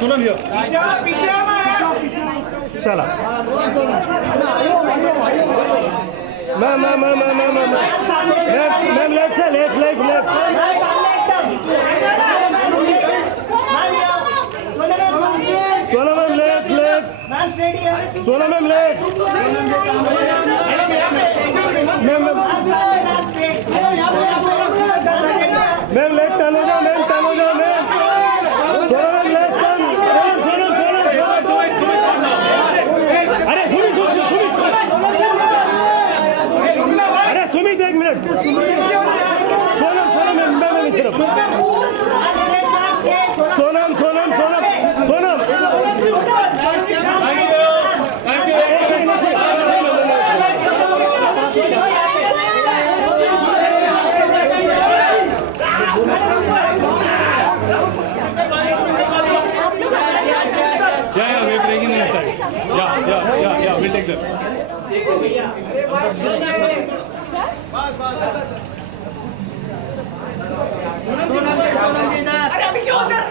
Sonam here. चला ma'am left से left Sonam ma'am left Sonam ma'am left ma'am left turn हो जाओ ma'am Sonam ma'am left turn Sonam अरे सुमित एक मिनट सोनम मैम सिर्फ Sonam Yeah, we're breaking inside. Yeah, we'll take this. अरे अभी क्यों उधर?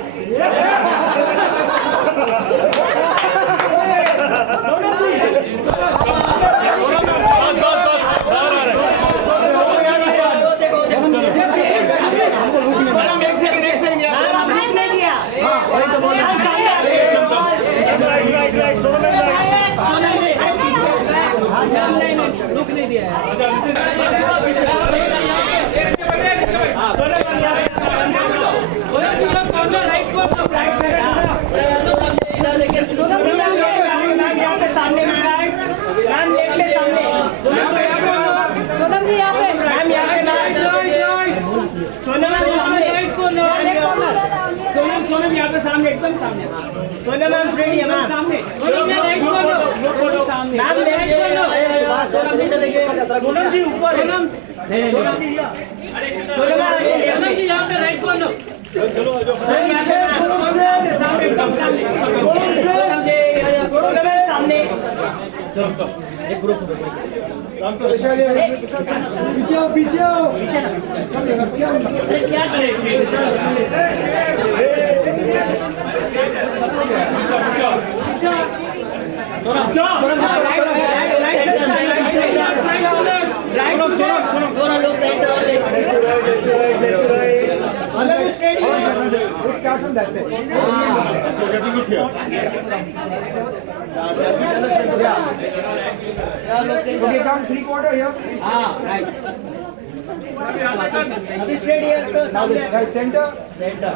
रुक नहीं दिया है सोनम यहाँ पे सामने एकदम सामने सोनम मैम रेडी है मैम सामने सोनम जी ऊपर सोनम जी यहाँ पे राइट कॉर्नर चलो सामने एकदम सामने सामने एक ग्रुप पीछे क्या करे Start from that side. So get to look here. Okay, come 3/4 here. Right. Straight here. Now this right center. Center.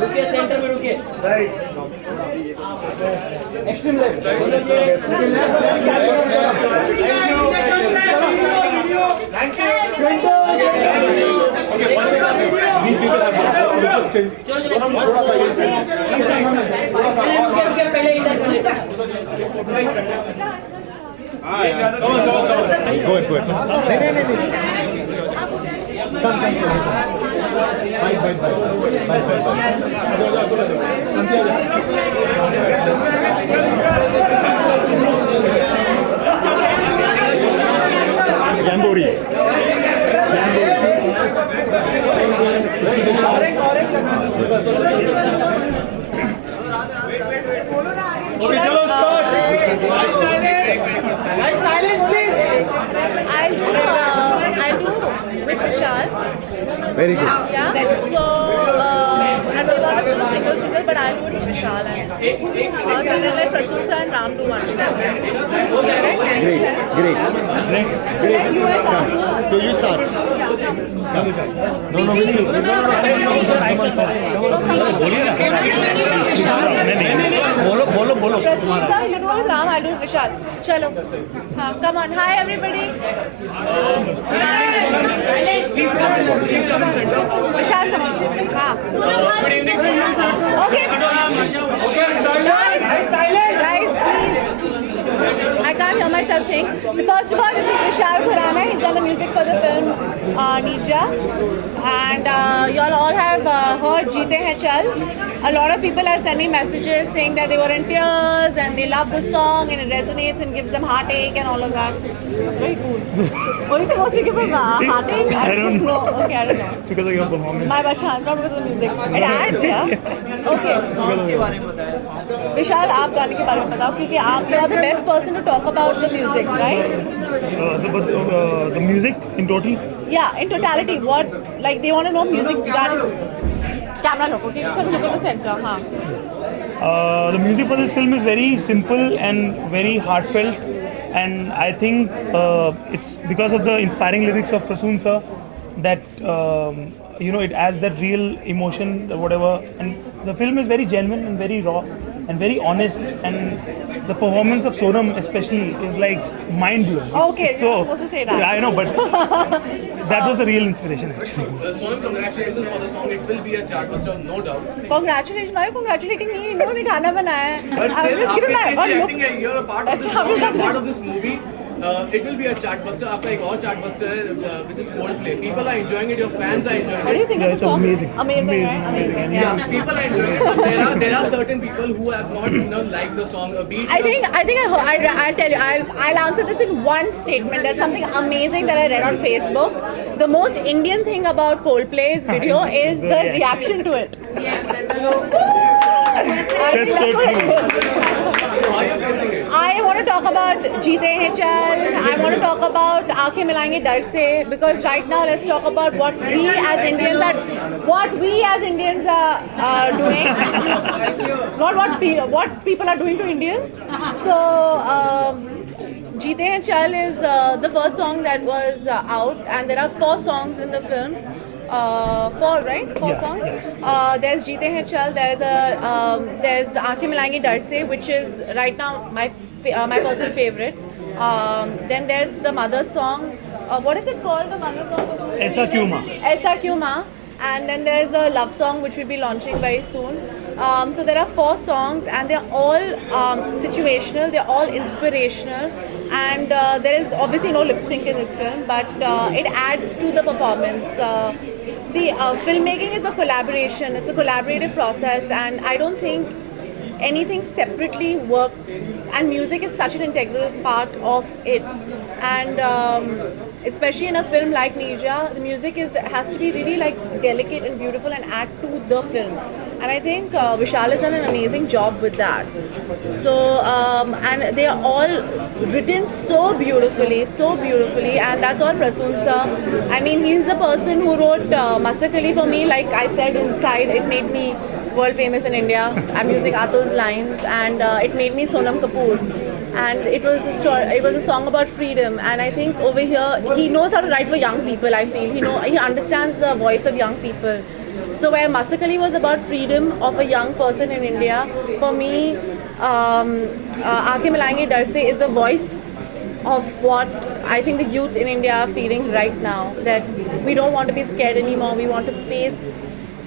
रुकिए center में रुकिए. Right. Extreme left. Okay, one second. These people have रुकिए पहले इधर कर लेते हैं. Go ahead. नहीं. Come. Jamboree. Okay, chalo start. Silence, please. I'll do with Vishal. Very good. Yeah. So I'm not going to do single, but I'll do it with Vishal and then let Prasul sir and Ram do one. Great. So then you and Ram. So you start. No, with you. बोलो. Prasul sir, you do it with Ram, I'll do it with Vishal. Chalo. Come on. Hi everybody. Vishal, come on. Okay. Guys, please. I can't hear myself. thing. First of all, this is Shah Rukh Khan. He's done the music for the film Neerja. And you all have heard Jeete Hain Chal. A lot of people are sending messages saying that they were in tears and they love the song and it resonates and gives them heartache and all of that. It's very cool. Were you supposed to give him heartache? I don't know. Okay, I don't know. It's because of your performance. My bachan, it's not because of the music. It adds, yeah? Okay. विशाल आप गाने के बारे में बताओ क्योंकि आप you are the best person to talk about the music, right? The music in total? Yeah, in totality, what like they want to know music गाने. Camera look, okay? So look at the center, हाँ. The music for this film is very simple and very heartfelt, and I think it's because of the inspiring lyrics of Prasoon sir that it adds that real emotion, whatever. And the film is very genuine and very raw and very honest, and the performance of Sonam especially is like mind blowing. Okay, you're supposed to say that. Yeah, I know, but that was the real inspiration actually. Sonam, congratulations for the song. It will be a chartbuster, no doubt. Congratulations, why are you congratulating me? इन्होंने गाना बनाया है. But I still, was given that. after One look. acting, you're a part of this song, you're a part of this movie. It will be a chartbuster. After एक और chartbuster है, which is Coldplay. People are enjoying it. Your fans are enjoying it. What do you think of the it's song? amazing. Amazing, right? Amazing, yeah. Yeah, people are enjoying it. But there are certain people who have not liked the song a beat. I'll tell you, I'll answer this in one statement. There's something amazing that I read on Facebook. The most Indian thing about Coldplay's video is the reaction to it. Yes, That's so true. How are you facing it? I want to talk about Jeete Hain Chal. I want to talk about Aankhein Milayenge Dar Se, because right now let's talk about what we as Indians are doing, not what people are doing to Indians. So Jeete Hain Chal is the first song that was out, and there are 4 songs in the film. 4, right? 4 songs. There's Jeete Hain Chal. There's Aankhein Milayenge Dar Se, which is right now my personal favorite. Then there's the mother song. What is it called? The mother song? Aisa Kyun Maa? Aisa Kyun Maa. And then there's a love song which will be launching very soon. So there are 4 songs, and they're all situational. They're all inspirational. And there is obviously no lip sync in this film, but it adds to the performance. Filmmaking is a collaboration. It's a collaborative process, and I don't think anything separately works. And music is such an integral part of it. And especially in a film like Neerja, the music has to be really like delicate and beautiful and add to the film. And I think Vishal has done an amazing job with that. So, and they are all written so beautifully, and that's all Prasoon sir. I mean, he's the person who wrote Masakali for me. Like I said inside, it made me world famous in India. I'm using Atul's lines, and it made me Sonam Kapoor. And it was a story. It was a song about freedom, and I think over here he knows how to write for young people. I feel he understands the voice of young people. So where Masakali was about freedom of a young person in India, for me, Aankhein Milayenge Dar Se is the voice of what I think the youth in India are feeling right now. That we don't want to be scared anymore. We want to face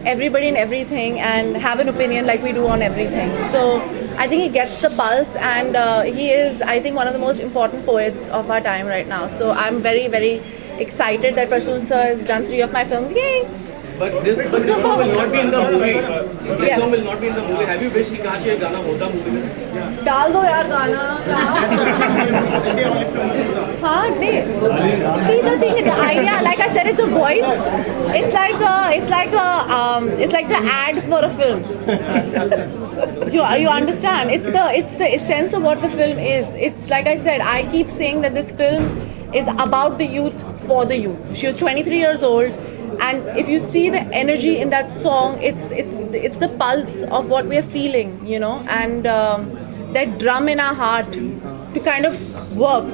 everybody and everything and have an opinion like we do on everything. So I think he gets the pulse, and he is, I think, one of the most important poets of our time right now. So I'm very, very excited that Prasoon sir has done 3 of my films. Yay! But this song will not be in the movie. This Yes. song will not be in the movie. Have you wished कि काश ये गाना होता movie में? डाल दो यार गाना. हाँ, नहीं. See the thing, the idea, like I said, it's a voice. It's like the ad for a film. You understand? It's the essence of what the film is. It's like I said, I keep saying that this film is about the youth for the youth. She was 23 years old. And if you see the energy in that song, it's the pulse of what we're feeling, and that drum in our heart to kind of work,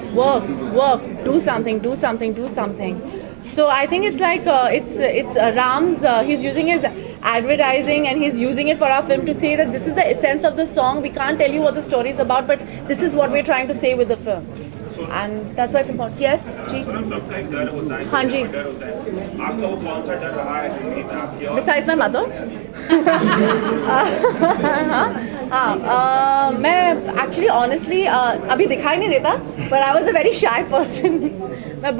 do something. So I think it's like it's Ram's. He's using his advertising, and he's using it for our film to say that this is the essence of the song. We can't tell you what the story is about, but this is what we're trying to say with the film. And that's why it's important. Yes, जी. हाँ जी. Besides my mother. मैं actually honestly अभी दिखाई नहीं देता, but I was a very shy person. मैं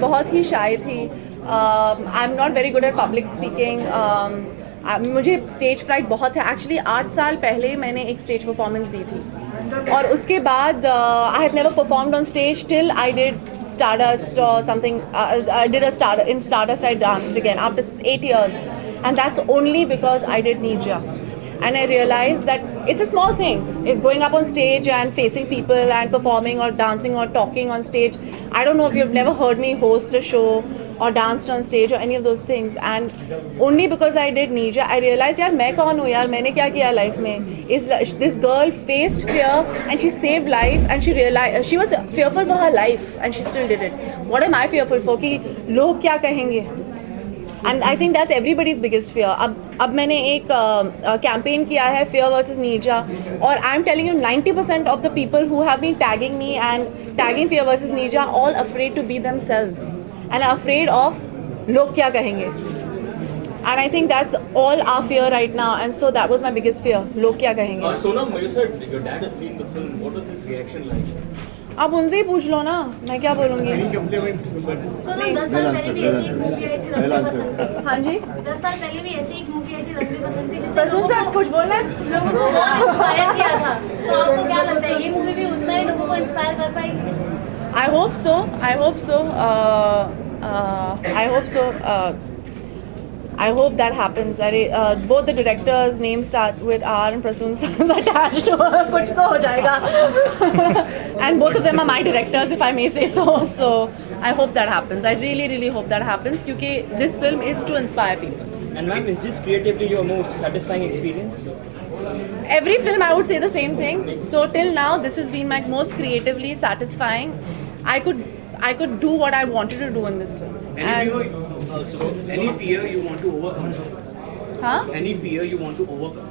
बहुत ही shy थी. I'm not very good at public speaking. मुझे स्टेज फ्राइट बहुत है. एक्चुअली 8 साल पहले मैंने एक स्टेज परफॉर्मेंस दी थी, और उसके बाद I had never performed on stage till I did Stardust or something. In Stardust I danced again after 8 years, and that's only because I did Neerja. And I realized that it's a small thing. It's going up on stage and facing people and performing or dancing or talking on stage. I don't know if you've never heard me host a show or danced on stage or any of those things. And only because I did Neerja, I realized, yaar, मैं कौन हूँ यार, मैंने क्या किया life में? This girl faced fear and she saved life, and she realized she was fearful for her life and she still did it. What am I fearful for? कि लोग क्या कहेंगे? And I think that's everybody's biggest fear. अब मैंने एक campaign किया है, Fear versus Neerja, और I'm telling you 90% of the people who have been tagging me and tagging Fear versus Neerja are all afraid to be themselves and are afraid of लोग क्या कहेंगे. And I think that's all our fear right now, and so that was my biggest fear. लोग क्या कहेंगे. Sonam, you said your dad has seen the film. What was his reaction like? आप उनसे ही पूछ लो ना, मैं क्या बोलूँगी. सोनम 10 साल पहले भी ऐसी एक मूवी आई थी रंग में बसंती. हाँ जी. 10 साल पहले भी ऐसी एक मूवी आई थी रंग में बसंती, जिससे प्रसून से आप कुछ बोल रहे हैं? लोगों को बहुत इंस्पायर किया था. तो आपको क्या लगता है ये मूवी भी उतना ही लोगों को इंस्पायर कर पाएगी? I hope so. I hope so. I hope so. I hope that happens. Both the directors' names start with R and Prasoon is attached to her. कुछ तो हो जाएगा. And both of them are my directors, if I may say so. So I hope that happens. I really, really hope that happens, because this film is to inspire people. And ma'am, is this creatively your most satisfying experience? Every film I would say the same thing. So till now, this has been my most creatively satisfying. I could do what I wanted to do in this film. Any fear you want to overcome? Huh? Any fear you want to overcome?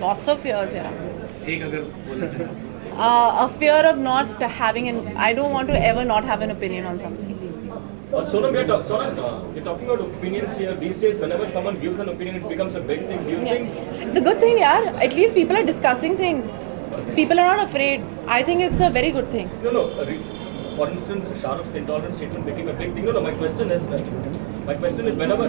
Lots of fears, yeah. एक अगर बोलना चाहे. A fear of not having I don't want to ever not have an opinion on something. Sonam, you're talking about opinions here. These days, whenever someone gives an opinion, it becomes a big thing. Do you think? It's a good thing, yeah. At least people are discussing things. People are not afraid. I think it's a very good thing. No. For instance, Shah Rukh's intolerance statement became a big thing. No. My question is whenever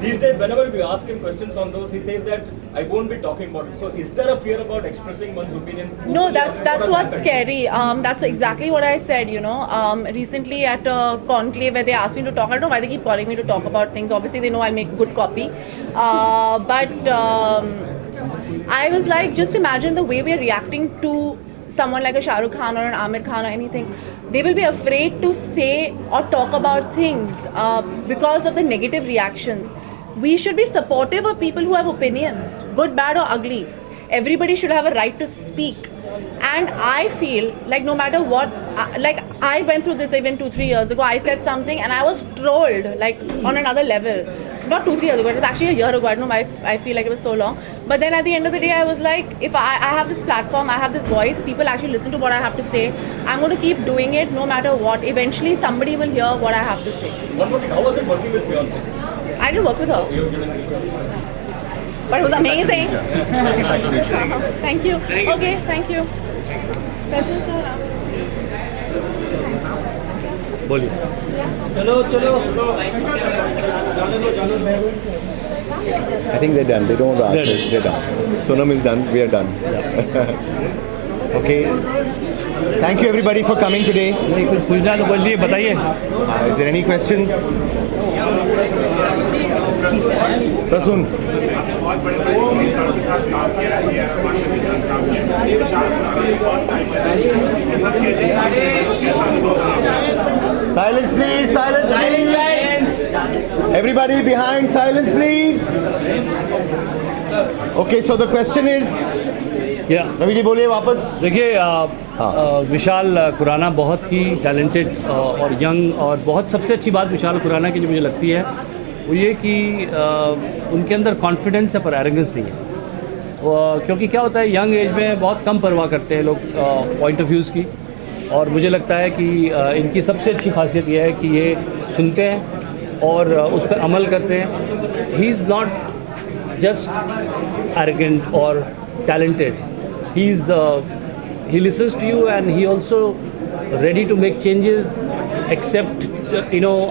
these days, whenever we ask him questions on those, he says that I won't be talking about it. So, is there a fear about expressing one's opinion? No, that's what's scary. That's exactly what I said. Recently at a conclave where they asked me to talk. I don't know why they keep calling me to talk about things. Obviously, they know I'll make good copy. But I was like, just imagine the way we're reacting to someone like a Shah Rukh Khan or an Amir Khan or anything. They will be afraid to say or talk about things because of the negative reactions. We should be supportive of people who have opinions, good, bad or ugly. Everybody should have a right to speak. And I feel like no matter what, like I went through this even 2-3 years ago. I said something and I was trolled like on another level. Not 2-3 years ago, it was actually a year ago. I don't know why I feel like it was so long. But then at the end of the day, I was like, if I have this platform, I have this voice, people actually listen to what I have to say. I'm going to keep doing it no matter what. Eventually, somebody will hear what I have to say. One more thing, how was it working with Beyonce? I didn't work with her. But it was amazing. Thank you. Okay, thank you. President sir. बोलिए. I think they're done. They don't want to answer. They're done. Sonam is done. We are done. Okay. Thank you everybody for coming today. नहीं कुछ पूछना है तो बोलिए, बताइए. Is there any questions? Prasoon. Silence please, silence please. Everybody behind, silence please. Okay, so the question is, Ravi ji बोलिए वापस. देखिए विशाल खुराना बहुत ही टैलेंटेड और यंग, और बहुत सबसे अच्छी बात विशाल खुराना की जो मुझे लगती है वो ये कि उनके अंदर कॉन्फिडेंस है पर एरोगेंस नहीं है. क्योंकि क्या होता है, यंग एज में बहुत कम परवाह करते हैं लोग पॉइंट ऑफ व्यूज़ की, और मुझे लगता है कि इनकी सबसे अच्छी खासियत यह है कि ये सुनते हैं और उस पर अमल करते हैं. He is not just arrogant और talented. he listens to you, and he also ready to make changes, accept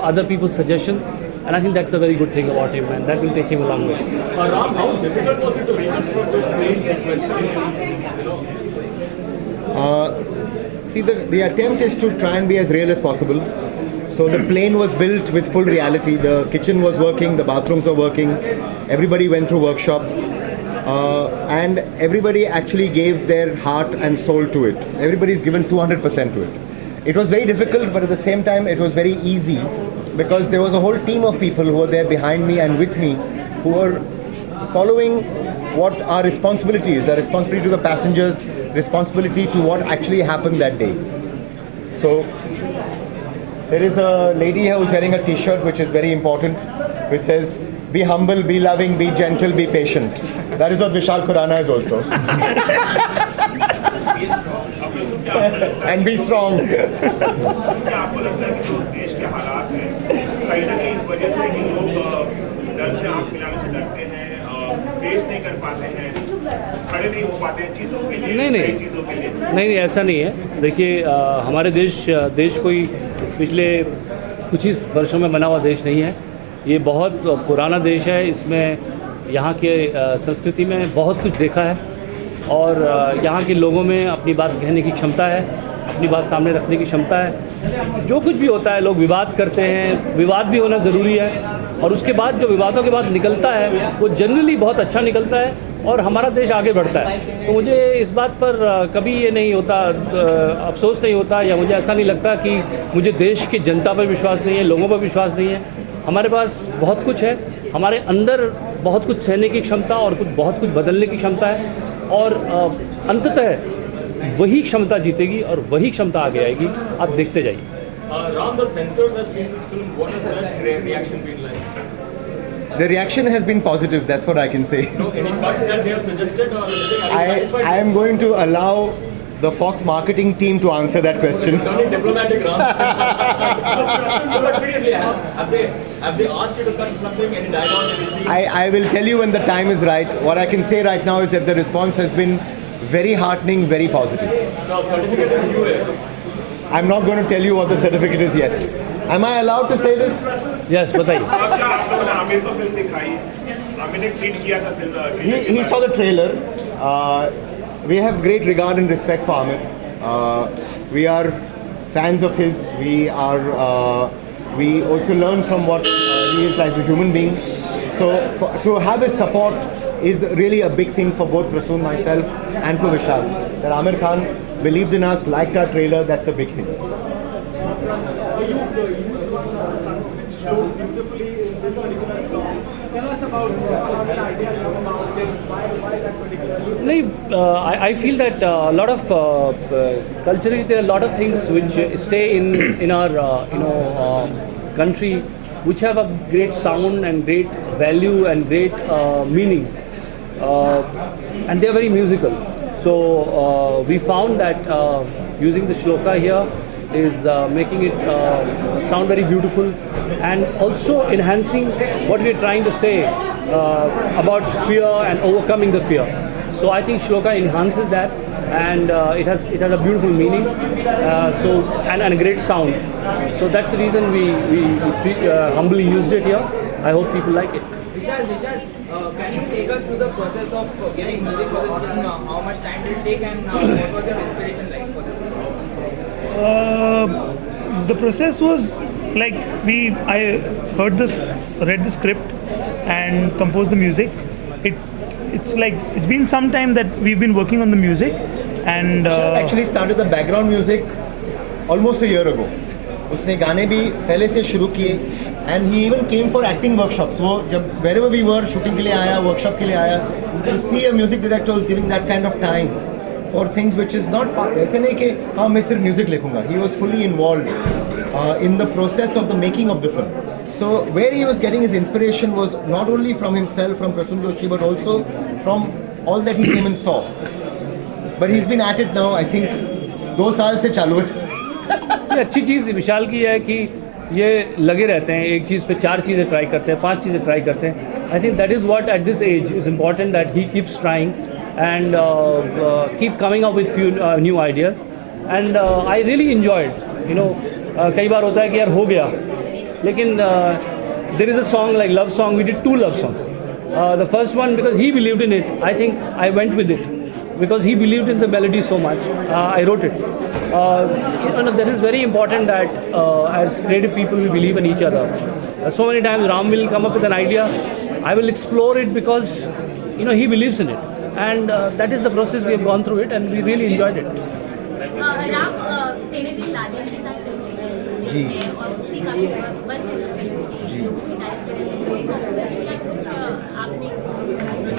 other people's suggestions, and I think that's a very good thing about him, and that will take him a long way. Ram, how difficult was it to reach from those plane sequences? See, the attempt is to try and be as real as possible. So the plane was built with full reality. The kitchen was working, the bathrooms were working, everybody went through workshops, and everybody actually gave their heart and soul to it. Everybody's given 200% to it. It was very difficult, but at the same time it was very easy, because there was a whole team of people who were there behind me and with me, who were following what our responsibility is, our responsibility to the passengers, responsibility to what actually happened that day. So there is a lady here who's wearing a t-shirt which is very important, which says, "Be humble, be loving, be gentle, be patient." That is what Vishal Khurrana is also. And be strong. क्या आपको लगता है कि जो देश के हालात हैं कहीं ना कहीं इस वजह से कि लोग डर से आंख मिलाने से डरते हैं, फेस नहीं कर पाते हैं, खड़े नहीं हो पाते हैं चीज़ों के लिए, सही चीज़ों के लिए? नहीं, ऐसा नहीं है. देखिए, हमारे देश कोई पिछले कुछ ही वर्षों में बना हुआ देश नहीं है. ये बहुत पुराना देश है. इसमें यहाँ के संस्कृति में बहुत कुछ देखा है, और यहाँ के लोगों में अपनी बात कहने की क्षमता है, अपनी बात सामने रखने की क्षमता है. जो कुछ भी होता है, लोग विवाद करते हैं, विवाद भी होना ज़रूरी है, और उसके बाद जो विवादों के बाद निकलता है वो जनरली बहुत अच्छा निकलता है, और हमारा देश आगे बढ़ता है. तो मुझे इस बात पर कभी ये नहीं होता, अफसोस नहीं होता, या मुझे ऐसा नहीं लगता कि मुझे देश की जनता पर विश्वास नहीं है, लोगों पर विश्वास नहीं है. हमारे पास बहुत कुछ है, हमारे अंदर बहुत कुछ सहने की क्षमता और बहुत कुछ बदलने की क्षमता है, और अंततः वही क्षमता जीतेगी और वही क्षमता आगे आएगी. आप देखते जाइए. Ram, the censors have seen this film. What has their reaction been like? The reaction has been positive, that's what I can say. No, any cuts that they have suggested, or anything? Are you satisfied? I am going to allow the Fox marketing team to answer that question. Turning diplomatic, Ram. No, but seriously, have they asked you to cut something, any dialogue that you see? I will tell you when the time is right. What I can say right now is that the response has been very heartening, very positive. No, certificate is due here. I'm not going to tell you what the certificate is yet. Am I allowed to say this? Yes, बताइए. क्या आप लोगों ने आमिर को film दिखाई? आमिर ने tweet किया था film. He saw the trailer. We have great regard and respect for Amir. We are fans of his. We also learn from what he is like as a human being. So to have his support is really a big thing for both Prasoon, myself, and for Vishal. That Amir Khan believed in us, liked our trailer, that's a big thing. I feel that a lot of culturally there are a lot of things which stay in our country, which have a great sound and great value and great meaning, and they are very musical. So we found that using the shloka here is making it sound very beautiful, and also enhancing what we are trying to say about fear and overcoming the fear. So I think shloka enhances that, and it has a beautiful meaning, and a great sound. So that's the reason we humbly used it here. I hope people like it. Vishal, can you take us through the process of giving music for this film? How much time did it take, and what was your inspiration like for this film? The process was like I read the script and composed the music. It's been some time that we've been working on the music, and Actually started the background music almost a year ago. उसने गाने भी पहले से शुरू किए, and he even came for acting workshops. वो जब wherever we were shooting के लिए आया, workshop के लिए आया, to see a music director who's giving that kind of time for things which is not part. ऐसे नहीं कि हाँ मैं सिर्फ music लिखूंगा. He was fully involved in the process of the making of the film. So where he was getting his inspiration was not only from himself, from Prasoon Joshi, but also from all that he came and saw. But he's been at it now, I think, 2 साल से चालू है. ये अच्छी चीज़ विशाल की है कि ये लगे रहते हैं एक चीज़ पे, 4 चीज़ें ट्राई करते हैं, 5 चीज़ें ट्राई करते हैं. I think that is what at this age is important, that he keeps trying and keep coming up with few new ideas. And I really enjoyed. You know, कई बार होता है कि यार हो गया, लेकिन there is a song like love song. We did 2 love songs. The first one, because he believed in it, I think I went with it. Because he believed in the melody so much, I wrote it. That is very important that as creative people we believe in each other. So many times Ram will come up with an idea, I will explore it because he believes in it, and that is the process we have gone through it, and we really enjoyed it. Ram तेरे दिन लादिया के साथ जी। और वो भी काफी बस जी। कुछ आपने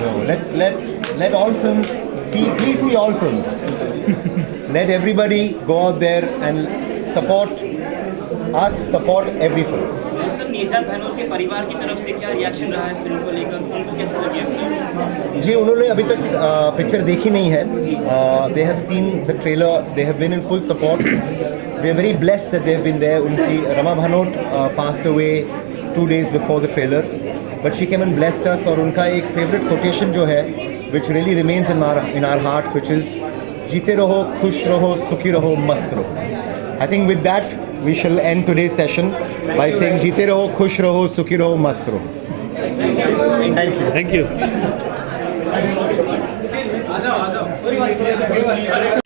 No, let all films please see all films. Let everybody go out there and support us, support every film. Sir Neerja बहनों के परिवार की तरफ से क्या रिएक्शन रहा है फिल्म को लेकर, उनको कैसा लगे? जी, उन्होंने अभी तक पिक्चर देखी नहीं है. They have seen the trailer. They have been in full support. We are very blessed that they have been there. उनकी Rama Bhanot passed away 2 days before the trailer, but she came and blessed us. और उनका एक favorite quotation जो है, which really remains in our hearts, which is जीते रहो, खुश रहो, सुखी रहो, मस्त रहो. I think with that we shall end today's session by saying जीते रहो, खुश रहो, सुखी रहो, मस्त रहो. Thank you. Thank you.